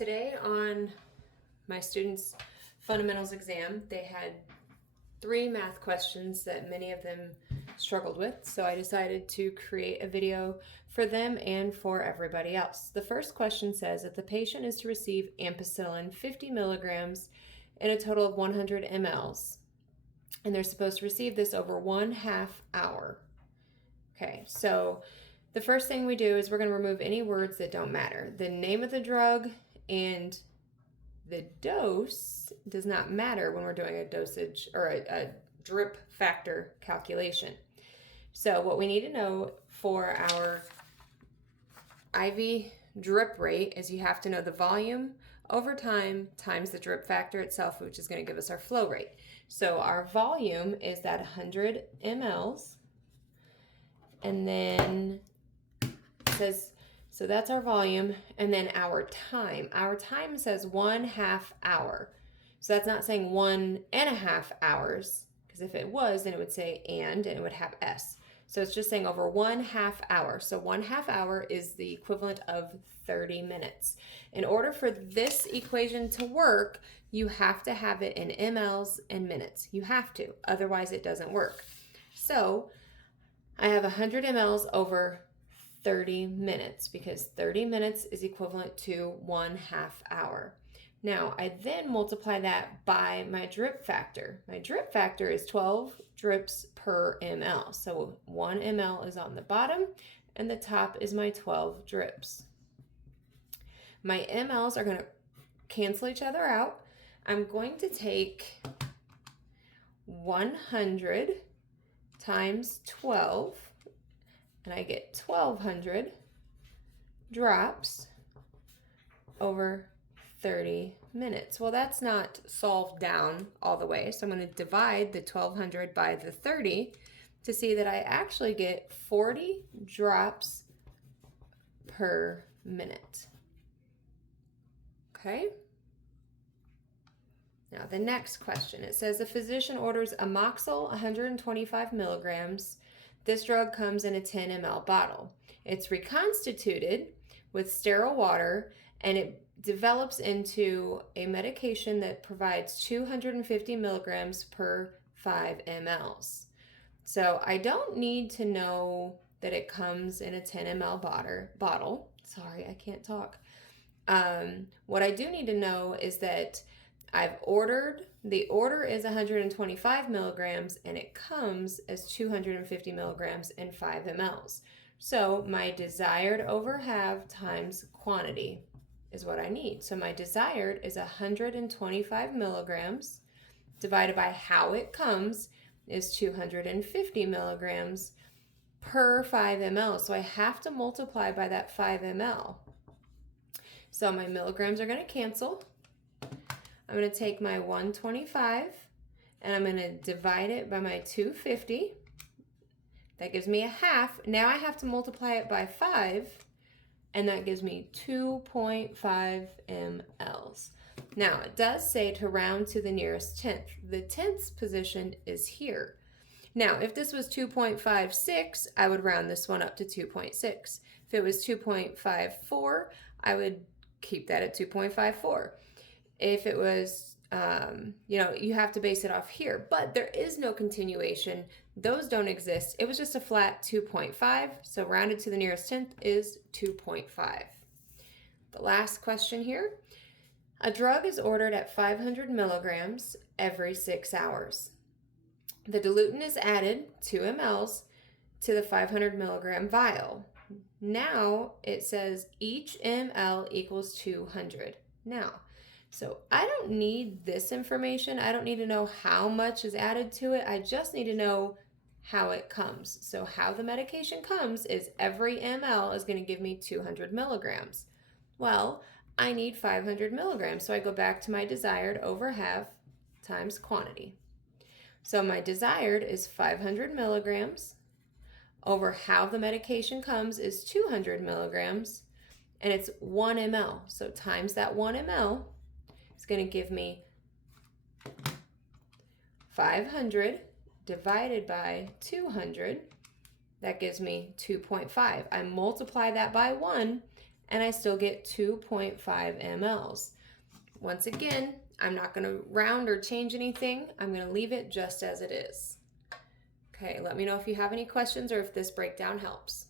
Today on my students' fundamentals exam, they had 3 math questions that many of them struggled with, so I decided to create a video for them and for everybody else. The first question says that the patient is to receive ampicillin 50 milligrams in a total of 100 mLs, and they're supposed to receive this over 1/2 hour. Okay, so the first thing we do is we're going to remove any words that don't matter. The name of the drug and the dose does not matter when we're doing a dosage or a drip factor calculation. So what we need to know for our IV drip rate is you have to know the volume over time times the drip factor itself, which is going to give us our flow rate. So our volume is that 100 mLs, and then it says, so that's our volume, and then our time. Our time says 1/2 hour. So that's not saying 1.5 hours, because if it was, then it would say and it would have S. So it's just saying over 1/2 hour. So 1/2 hour is the equivalent of 30 minutes. In order for this equation to work, you have to have it in mLs and minutes. You have to, otherwise it doesn't work. So I have 100 mLs over 30 minutes because 30 minutes is equivalent to 1/2 hour. Now, I then multiply that by my drip factor. My drip factor is 12 drips per ml. So 1 ml is on the bottom and the top is my 12 drips. My mLs are going to cancel each other out. I'm going to take 100 times 12, and I get 1,200 drops over 30 minutes. Well, that's not solved down all the way, so I'm going to divide the 1,200 by the 30 to see that I actually get 40 drops per minute. Okay? Now, the next question, it says the physician orders amoxil 125 milligrams. This drug comes in a 10 ml bottle. It's reconstituted with sterile water, and it develops into a medication that provides 250 milligrams per 5 mLs. So I don't need to know that it comes in a 10 ml bottle. Sorry, I can't talk. What I do need to know is that I've ordered, the order is 125 milligrams and it comes as 250 milligrams in 5 mLs. So my desired over have times quantity is what I need. So my desired is 125 milligrams divided by how it comes is 250 milligrams per 5 ml. So I have to multiply by that 5 ml. So my milligrams are going to cancel. I'm going to take my 125 and I'm going to divide it by my 250. That gives me a half. Now I have to multiply it by 5, and that gives me 2.5 mLs. Now it does say to round to the nearest tenth. The tenths position is here. Now if this was 2.56, I would round this one up to 2.6. If it was 2.54, I would keep that at 2.54. If it was, you have to base it off here, but there is no continuation. Those don't exist. It was just a flat 2.5, so rounded to the nearest tenth is 2.5. The last question here. A drug is ordered at 500 milligrams every 6 hours. The diluent is added, 2 mLs, to the 500 milligram vial. Now it says each ml equals 200. Now, so I don't need this information. I don't need to know how much is added to it. I just need to know how it comes. So how the medication comes is every ml is going to give me 200 milligrams. Well, I need 500 milligrams. So I go back to my desired over have times quantity. So my desired is 500 milligrams over how the medication comes is 200 milligrams, and it's 1 ml. So times that 1 ml, it's going to give me 500 divided by 200. That gives me 2.5. I multiply that by 1, and I still get 2.5 mLs. Once again, I'm not going to round or change anything. I'm going to leave it just as it is. Okay, let me know if you have any questions or if this breakdown helps.